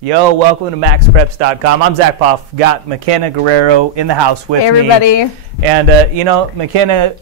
Yo, welcome to MaxPreps.com. I'm Zach Poff. Got McKenna Guerrero in the house with me. Hey, everybody. And, McKenna,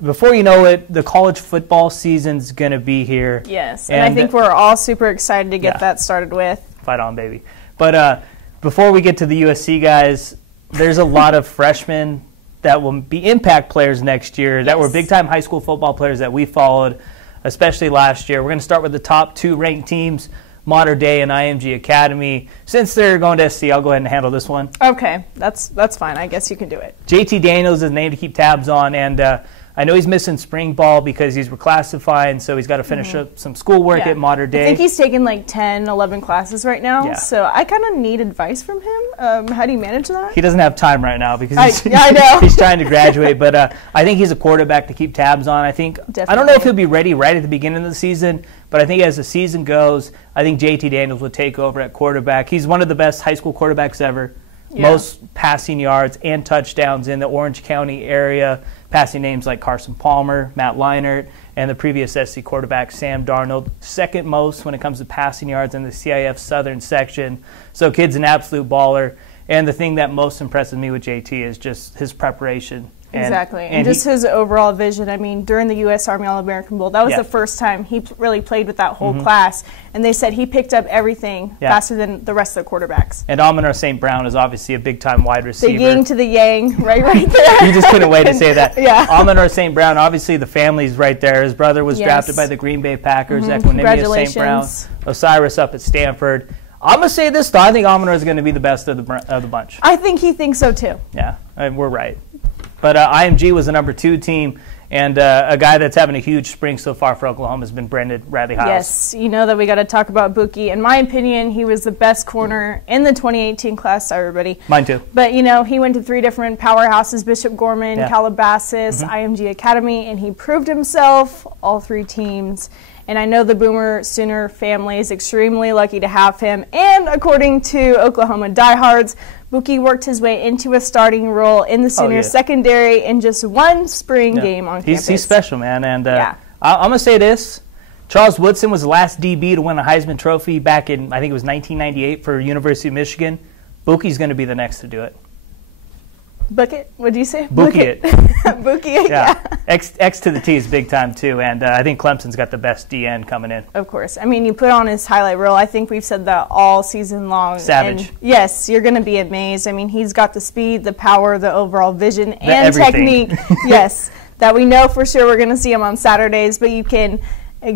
before you know it, the college football season's going to be here. Yes, and I think we're all super excited to get that started with. Fight on, baby. But before we get to the USC guys, there's a lot of freshmen that will be impact players next year that were big-time high school football players that we followed, especially last year. We're going to start with the top two ranked teams, Mater Dei and IMG Academy. Since they're going to SC, I'll go ahead and handle this one. Okay, that's fine. I guess you can do it. JT Daniels is a name to keep tabs on, and I know he's missing spring ball because he's reclassifying, so he's got to finish up some schoolwork at Mater Dei. I think he's taking like 10, 11 classes right now, so I kind of need advice from him. How do you manage that? He doesn't have time right now because I know. he's trying to graduate, but I think he's a quarterback to keep tabs on. I think I don't know if he'll be ready right at the beginning of the season, but I think as the season goes, I think JT Daniels will take over at quarterback. He's one of the best high school quarterbacks ever. Most passing yards and touchdowns in the Orange County area, passing names like Carson Palmer, Matt Leinart, and the previous SC quarterback Sam Darnold. Second most when it comes to passing yards in the CIF Southern section. So kid's an absolute baller. And the thing that most impresses me with JT is just his preparation. Exactly. And just his overall vision. I mean, during the U.S. Army All-American Bowl, that was the first time he really played with that whole class. And they said he picked up everything faster than the rest of the quarterbacks. And Amon-Ra St. Brown is obviously a big-time wide receiver. The yin to the yang, right there. You just couldn't wait to say that. Amon-Ra St. St. Brown, obviously the family's right there. His brother was drafted by the Green Bay Packers. Equanimous St. Brown. Osiris up at Stanford. I'm going to say this, though. I think Amon-Ra is going to be the best of the bunch. I think he thinks so, too. Yeah, we're right. But IMG was the number 2 team, and a guy that's having a huge spring so far for Oklahoma has been Brendan Radley-Hiles. Yes, you know that we got to talk about Buki. In my opinion, he was the best corner in the 2018 class. Sorry, everybody. Mine too. But, he went to 3 different powerhouses, Bishop Gorman, Calabasas, IMG Academy, and he proved himself, all 3 teams. And I know the Boomer Sooner family is extremely lucky to have him. And according to Oklahoma diehards, Buki worked his way into a starting role in the Sooner secondary in just 1 spring game on campus. He's special, man. And I'm going to say this. Charles Woodson was the last DB to win a Heisman Trophy back in, I think it was 1998 for University of Michigan. Buki's going to be the next to do it. Book it? What did you say? Book it. Book it, X to the T is big time, too. And I think Clemson's got the best DN coming in. Of course. I mean, you put on his highlight reel. I think we've said that all season long. Savage. And yes, you're going to be amazed. I mean, he's got the speed, the power, the overall vision, and technique. Yes, that we know for sure we're going to see him on Saturdays, but you can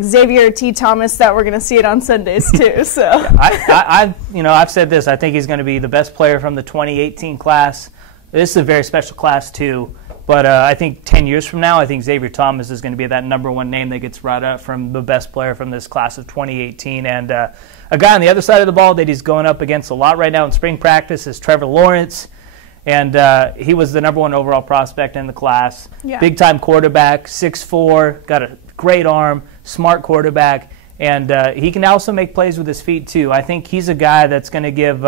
Xavier T. Thomas that we're going to see it on Sundays, too. So I've said this. I think he's going to be the best player from the 2018 class. This is a very special class, too. But I think 10 years from now, I think Xavier Thomas is going to be that number 1 name that gets brought up from the best player from this class of 2018. And a guy on the other side of the ball that he's going up against a lot right now in spring practice is Trevor Lawrence. And he was the number 1 overall prospect in the class. Big-time quarterback, 6'4", got a great arm, smart quarterback. And he can also make plays with his feet, too. I think he's a guy that's going to give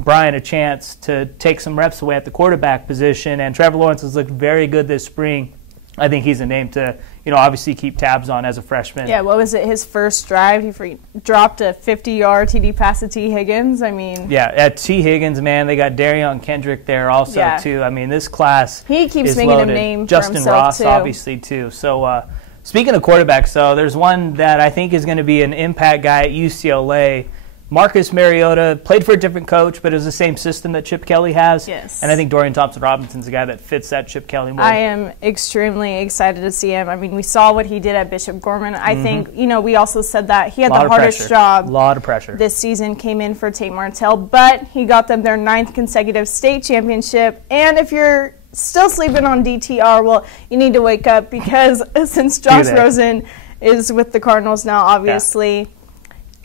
Brian a chance to take some reps away at the quarterback position, and Trevor Lawrence has looked very good this spring. I think he's a name to, obviously keep tabs on as a freshman. Yeah, what was it, his first drive? He dropped a 50-yard TD pass to T. Higgins. I mean. Yeah, at T. Higgins, man, they got Darion Kendrick there also, too. I mean, this class he keeps is making loaded. a name Justin for himself, Ross, too. obviously, too. So, speaking of quarterbacks, though, there's one that I think is going to be an impact guy at UCLA. Marcus Mariota played for a different coach, but it was the same system that Chip Kelly has. Yes. And I think Dorian Thompson-Robinson's a guy that fits that Chip Kelly mold. I am extremely excited to see him. I mean, we saw what he did at Bishop Gorman. I think, we also said that he had the hardest job. A lot of pressure. This season came in for Tate Martell, but he got them their 9th consecutive state championship. And if you're still sleeping on DTR, well, you need to wake up because since Josh Rosen is with the Cardinals now, obviously,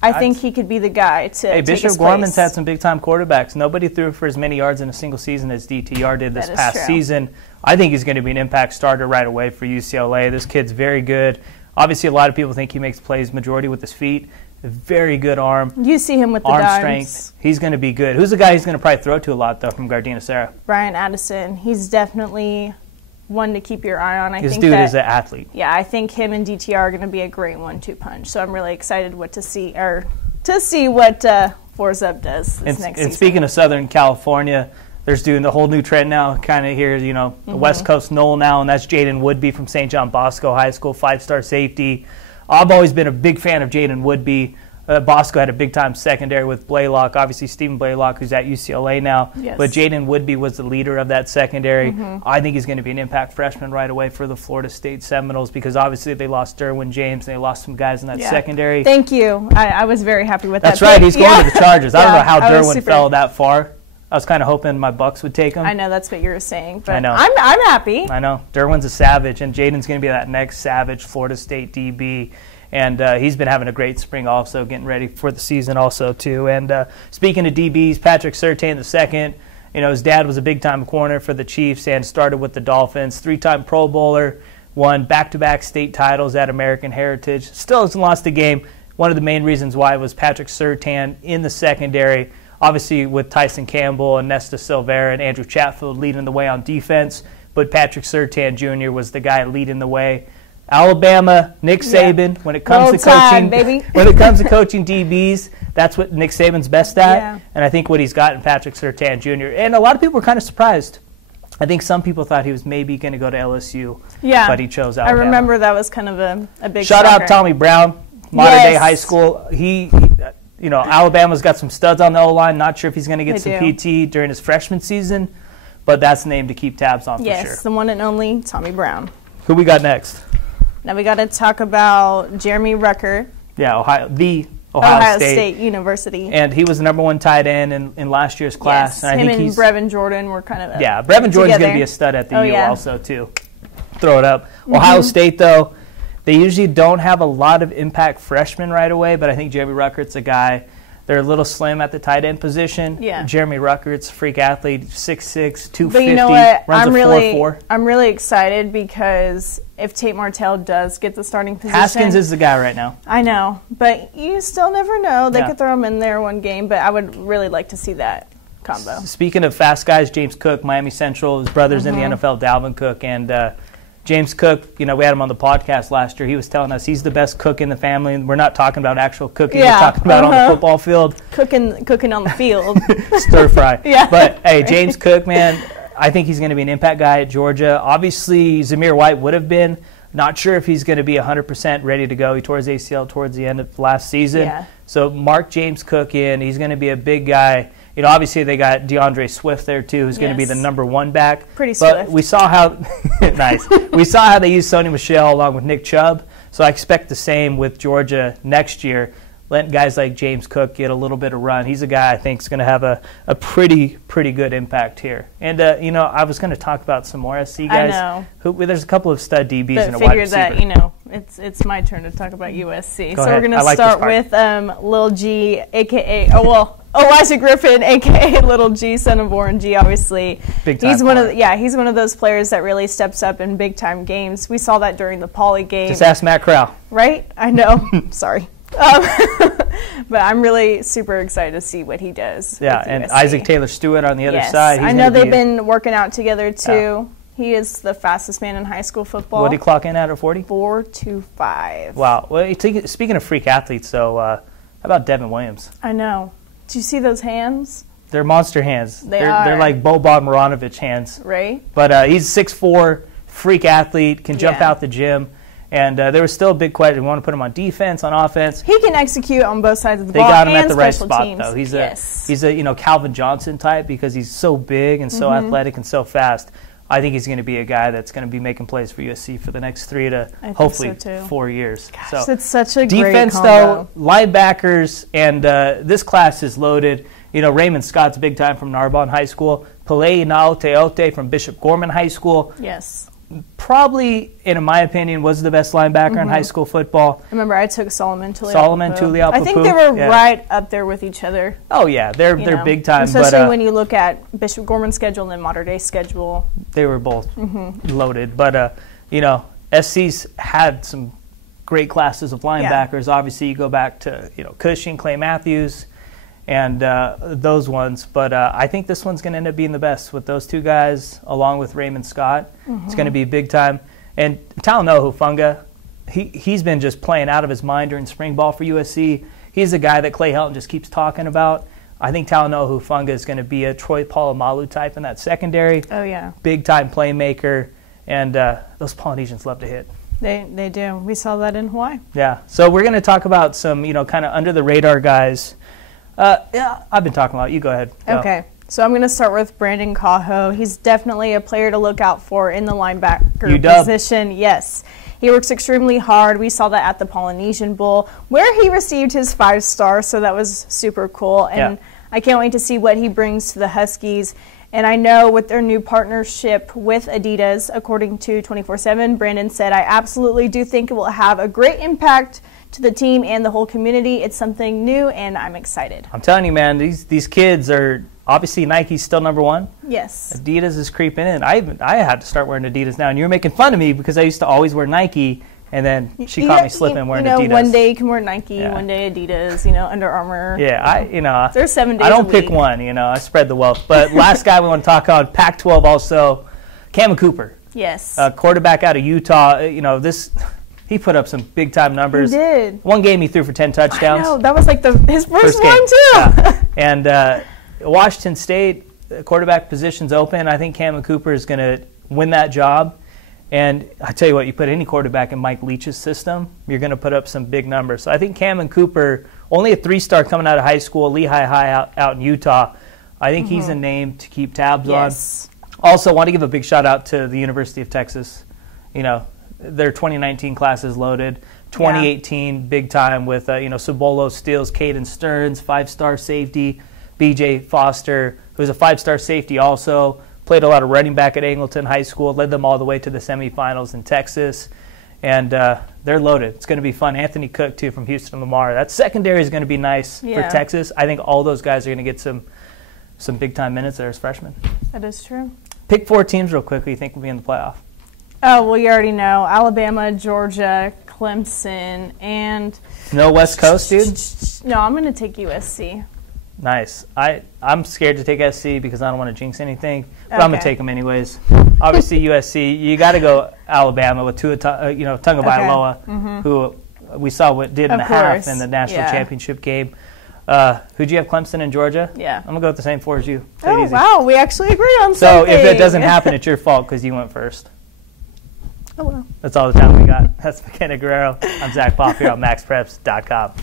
I think he could be the guy to take his place. Bishop Gorman's had some big-time quarterbacks. Nobody threw for as many yards in a single season as DTR did this past season. I think he's going to be an impact starter right away for UCLA. This kid's very good. Obviously, a lot of people think he makes plays majority with his feet. A very good arm. You see him with the arm dimes. Strength. He's going to be good. Who's the guy he's going to probably throw to a lot, though, from Gardena Serra? Brian Addison. He's definitely one to keep your eye on. This dude is an athlete. Yeah, I think him and DTR are going to be a great 1-2 punch. So I'm really excited to see what Forza does this next season. And speaking of Southern California, there's doing the whole new trend now, kind of here, the West Coast Knoll now, and that's Jaden Woodby from St. John Bosco High School, 5-star safety. I've always been a big fan of Jaden Woodby. Bosco had a big-time secondary with Blaylock, obviously Stephen Blaylock, who's at UCLA now. Yes. But Jaden Woodby was the leader of that secondary. I think he's going to be an impact freshman right away for the Florida State Seminoles because obviously they lost Derwin James and they lost some guys in that secondary. Thank you. I was very happy with that. That's right. He's going to the Chargers. I don't know how Derwin fell that far. I was kind of hoping my Bucks would take him. I know that's what you were saying, but I know. I'm happy. I know. Derwin's a savage, and Jaden's going to be that next savage Florida State DB. And he's been having a great spring also, getting ready for the season also, too. And speaking of DBs, Patrick Surtain II, his dad was a big-time corner for the Chiefs and started with the Dolphins. 3-time Pro Bowler, won back-to-back state titles at American Heritage. Still hasn't lost a game. One of the main reasons why was Patrick Surtain in the secondary, obviously with Tyson Campbell and Nesta Silvera and Andrew Chatfield leading the way on defense. But Patrick Surtain Jr. was the guy leading the way. Alabama, Nick Saban. When it comes to coaching, when it comes to coaching DBs, that's what Nick Saban's best at. Yeah. And I think what he's got in Patrick Surtain Jr. And a lot of people were kind of surprised. I think some people thought he was maybe going to go to LSU, but he chose Alabama. I remember that was kind of a big shout shocker. out Tommy Brown, modern day high school. He Alabama's got some studs on the O-line. Not sure if he's going to get some PT during his freshman season, but that's the name to keep tabs on for sure. Yes, the one and only Tommy Brown. Who we got next? Now we got to talk about Jeremy Ruckert. Yeah, Ohio State University. And he was the number 1 tight end in last year's class. Yes, and him and Brevin Jordan were kind of Brevin Jordan's going to be a stud at the U also, too. Throw it up. Ohio State, though, they usually don't have a lot of impact freshmen right away, but I think Jeremy Ruckert's a guy. They're a little slim at the tight end position. Yeah. Jeremy Ruckert's a freak athlete, 6'6", 250, but you know what? runs a 4.4. I'm really excited because if Tate Martell does get the starting position. Haskins is the guy right now. I know, but you still never know. They could throw him in there one game, but I would really like to see that combo. Speaking of fast guys, James Cook, Miami Central, his brother's in the NFL, Dalvin Cook, and James Cook, we had him on the podcast last year. He was telling us he's the best cook in the family. And we're not talking about actual cooking. We're talking about on the football field. Cooking on the field. Stir fry. But, hey, James Cook, man, I think he's going to be an impact guy at Georgia. Obviously, Zamir White would have been. Not sure if he's going to be 100% ready to go. He tore his ACL towards the end of last season. Yeah. So mark James Cook in. He's going to be a big guy. Obviously they got DeAndre Swift there too, who's going to be the number 1 back. Pretty But swift. we saw how nice. We saw how they used Sony Michel along with Nick Chubb. So I expect the same with Georgia next year. Letting guys like James Cook get a little bit of run. He's a guy I think is going to have a pretty good impact here. And I was going to talk about some more SC guys. I know. There's a couple of stud DBs but and a wide receiver. that it's my turn to talk about USC. Go so ahead. We're going to start with Lil G, aka Elijah Griffin, aka Little G, son of Warren G. Obviously, he's one of those players that really steps up in big time games. We saw that during the Poly game. Just ask Matt Corral. Right? I know. Sorry. But I'm really super excited to see what he does. Yeah, and Isaac Taylor Stewart on the other side. I know they've been working out together too. Yeah. He is the fastest man in high school football. What did he clock in at 40? 4.25. Wow. Well, speaking of freak athletes, though, how about Devin Williams? I know. Do you see those hands? They're monster hands. They're like Boban Marjanovic hands. Right. But he's 6'4", freak athlete, can jump out the gym. And there was still a big question. We want to put him on defense, on offense. He can execute on both sides of the ball. They got him at the right spot, though. He's a Calvin Johnson type because he's so big and so athletic and so fast. I think he's going to be a guy that's going to be making plays for USC for the next 3 to hopefully 4 years. Gosh, it's such a defense, great combo. Though, linebackers, and this class is loaded. Raymond Scott's big time from Narbonne High School. Palei Naoteote from Bishop Gorman High School. Yes. Probably, in my opinion, was the best linebacker in high school football. Remember, I took Solomon Tuliaupupu. I think they were right up there with each other. Oh, yeah. They're big time. Especially when you look at Bishop Gorman's schedule and then Mater Dei schedule. They were both loaded. But, SC's had some great classes of linebackers. Yeah. Obviously, you go back to, Cushing, Clay Matthews, and those ones. But I think this one's going to end up being the best with those 2 guys along with Raymond Scott. It's going to be big time. And Talanoa Hufanga, he's been just playing out of his mind during spring ball for USC. he's a guy that Clay Helton just keeps talking about. I think Talanoa Hufanga is going to be a Troy Polamalu type in that secondary. Oh, yeah. Big-time playmaker, and those Polynesians love to hit. They do. We saw that in Hawaii. Yeah. So we're going to talk about some, kind of under-the-radar guys. Yeah, I've been talking about. You go ahead. Go. Okay. So I'm going to start with Brandon Cajo. He's definitely a player to look out for in the linebacker position. Yes. He works extremely hard. We saw that at the Polynesian Bowl, where he received his 5-star, so that was super cool. And I can't wait to see what he brings to the Huskies. And I know with their new partnership with Adidas, according to 24/7, Brandon said, I absolutely do think it will have a great impact to the team and the whole community. It's something new, and I'm excited. I'm telling you, man, these kids are obviously Nike's still number one. Yes. Adidas is creeping in. I had to start wearing Adidas now, and you were making fun of me because I used to always wear Nike, and then she caught me slipping wearing Adidas. One day you can wear Nike, one day Adidas, Under Armour. Yeah, there's 7 days I don't a pick week. one, I spread the wealth. But last guy we want to talk on, Pac-12 also, Cameron Cooper. Yes. Quarterback out of Utah. He put up some big-time numbers. He did. One game he threw for 10 touchdowns. I know. That was like his first game. one, too. Yeah. And Washington State, quarterback position's open. I think Cameron Cooper is going to win that job. And I tell you what, you put any quarterback in Mike Leach's system, you're going to put up some big numbers. So I think Cameron Cooper, only a 3-star coming out of high school, Lehigh High out in Utah. I think he's a name to keep tabs on. Also, want to give a big shout-out to the University of Texas. Their 2019 class is loaded. 2018, big time with, Cibolo, Stills, Caden Stearns, 5-star safety. B.J. Foster, who's a 5-star safety also. Played a lot of running back at Angleton High School. Led them all the way to the semifinals in Texas. And they're loaded. It's going to be fun. Anthony Cook, too, from Houston Lamar. That secondary is going to be nice for Texas. I think all those guys are going to get some big-time minutes there as freshmen. That is true. Pick 4 teams real quick who you think will be in the playoff. Oh, well, you already know. Alabama, Georgia, Clemson, and... No West Coast, dude? No, I'm going to take USC. Nice. I'm scared to take SC because I don't want to jinx anything, but I'm going to take them anyways. Obviously, USC, you got to go Alabama with Tua Tagovailoa, who we saw what did in the half in the national championship game. Who'd you have, Clemson and Georgia? Yeah. I'm going to go with the same 4 as you. Oh, wow. We actually agree on something. So if that doesn't happen, it's your fault because you went first. Oh, well. That's all the time we got. That's McKenna Guerrero. I'm Zach Poff here on MaxPreps.com.